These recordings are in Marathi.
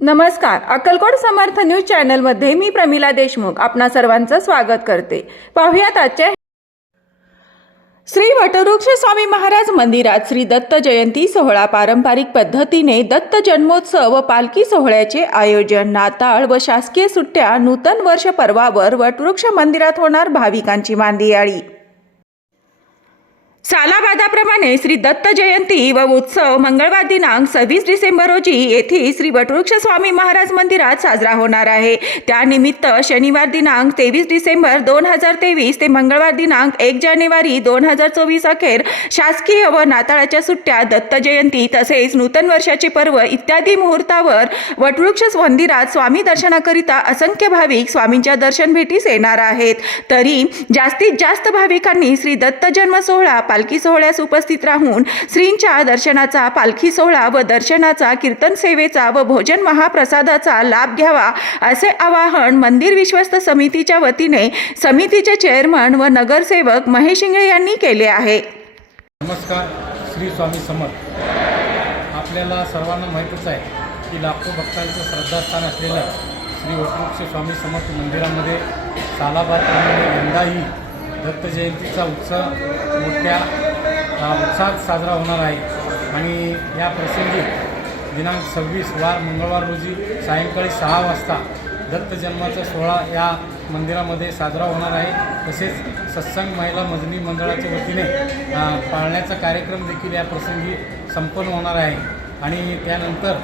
नमस्कार. अक्कलकोट समर्थ न्यूज चॅनलमध्ये मी प्रमिला देशमुख आपणा सर्वांचं स्वागत करते. पाहुयात आजच्या श्री वटवृक्ष स्वामी महाराज मंदिरात श्री दत्त जयंती सोहळा पारंपरिक पद्धतीने दत्त जन्मोत्सव व पालखी सोहळ्याचे आयोजन नाताळ व शासकीय सुट्ट्या नूतन वर्ष पर्वावर वटवृक्ष मंदिरात होणार भाविकांची मांदियाळी. सालाबादाप्रमाणे श्री दत्त जयंती व उत्सव मंगळवार दिनांक सव्वीस डिसेंबर रोजी येथील श्री वटवृक्ष स्वामी महाराज मंदिरात साजरा होणार आहे. त्यानिमित्त शनिवार दिनांक तेवीस डिसेंबर दोन हजार तेवीस ते मंगळवार दिनांक एक जानेवारी दोन हजार चोवीस अखेर शासकीय व नाताळाच्या सुट्ट्या दत्त जयंती तसेच नूतन वर्षाचे पर्व इत्यादी मुहूर्तावर वटवृक्ष मंदिरात स्वामी दर्शनाकरिता असंख्य भाविक स्वामींच्या दर्शन भेटीस येणार आहेत. तरी जास्तीत जास्त भाविकांनी श्री दत्त जन्म सोहळा पालखी सोहळ्यास उपस्थित राहून श्रींच्या दर्शनाचा पालखी सोहळा व दर्शनाचा कीर्तन सेवेचा व भोजन महाप्रसादाचा लाभ घ्यावा असे आवाहन मंदिर विश्वस्त समितीच्या वतीने समितीचे चेअरमन व नगरसेवक महेश इंगळे यांनी केले आहे. नमस्कार श्री स्वामी समर्थ. आपल्याला सर्वांना माहीतच आहे की लाखो भक्तांचं श्रद्धास्थान असलेलं श्री वटवृक्ष स्वामी समर्थ मंदिरामध्ये सालाबाद यंदाही दत्त जयंतीचा उत्सव मोठ्या उत्साहात साजरा होणार आहे. आणि या प्रसंगी दिनांक सव्वीस वार मंगळवार रोजी सायंकाळी सहा वाजता दत्त जन्माचा सोहळा या मंदिरामध्ये साजरा होणार आहे. तसेच सत्संग महिला मजनी मंडळाच्या वतीने पाळण्याचा कार्यक्रम देखील या प्रसंगी संपन्न होणार आहे. आणि त्यानंतर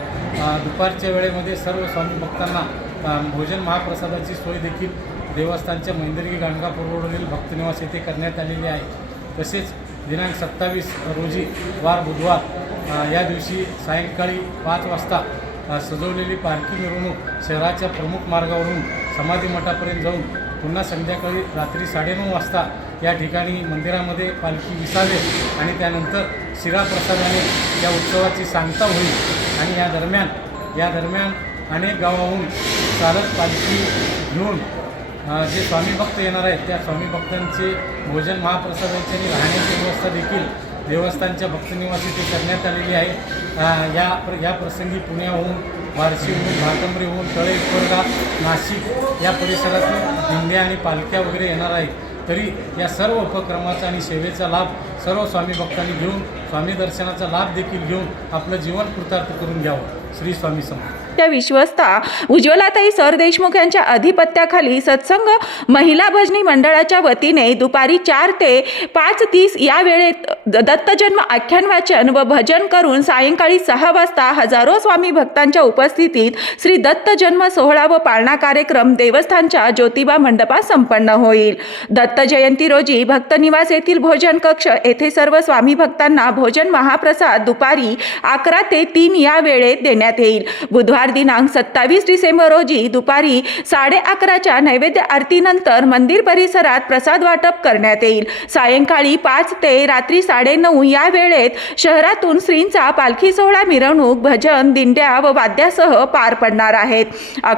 दुपारच्या वेळेमध्ये सर्व स्वामी भक्तांना भोजन महाप्रसादाची सोय देखील देवस्थानच्या मैंदर्गी गाणगापूर रोडवरील भक्तनिवास येथे करण्यात आलेली आहे. तसेच दिनांक सत्तावीस रोजी वार बुधवार या दिवशी सायंकाळी पाच वाजता सजवलेली पालखी मिरवणूक शहराच्या प्रमुख मार्गावरून समाधी मठापर्यंत जाऊन पुन्हा संध्याकाळी रात्री साडेनऊ वाजता या ठिकाणी मंदिरामध्ये पालखी विसावे आणि त्यानंतर शिराप्रसादाने या उत्सवाची सांगता होईल. आणि या दरम्यान या दरम्यान अनेक गावाहून चालत पालखी घेऊन जे स्वामी भक्त येणार आहेत त्या स्वामी भक्तांचे भोजन महाप्रसादाची आणि राहण्याची व्यवस्था देखील देवस्थानच्या भक्तनिवास इथे करण्यात आलेली आहे. या प्र या प्रसंगी पुण्याहून बार्शीहून भातंबरीहून तळे कोरगा नाशिक या परिसरातून दिंड्या आणि पालख्या वगैरे येणार आहेत. तरी या सर्व उपक्रमाचा आणि सेवेचा लाभ सर्व स्वामी भक्तांनी घेऊन स्वामी दर्शनाचा लाभ देखील घेऊन आपलं जीवन कृतार्थ करून घ्यावं. श्री स्वामी समर्थ. त्या विश्वस्ता उज्ज्वलाताई सर देशमुख यांच्या अधिपत्याखाली सत्संग महिला भजनी मंडळाच्या वतीने दुपारी चार ते पाच तीस या वेळेत दत्तजन्म आख्यान वाचन व भजन करून सायंकाळी सहा वाजता हजारो स्वामी भक्तांच्या उपस्थितीत श्री दत्त जन्म सोहळा व पाळणा कार्यक्रम देवस्थानच्या ज्योतिबा मंडपात संपन्न होईल. दत्त जयंती रोजी भक्तनिवास येथील भोजन कक्ष येथे सर्व स्वामी भक्तांना भोजन महाप्रसाद दुपारी अकरा ते तीन या वेळेत देण्यात येईल. बुधवार दिनांक सत्तावीस डिसेंबर रोजी दुपारी साडे अकराच्या नैवेद्य आरतीनंतर मंदिर परिसरात प्रसाद वाटप करण्यात येईल. सायंकाळी पाच ते रात्री साडेनऊ या वेळेत शहरातून श्रींचा पालखी सोहळा मिरवणूक भजन दिंड्या व वाद्यासह पार पडणार आहेत.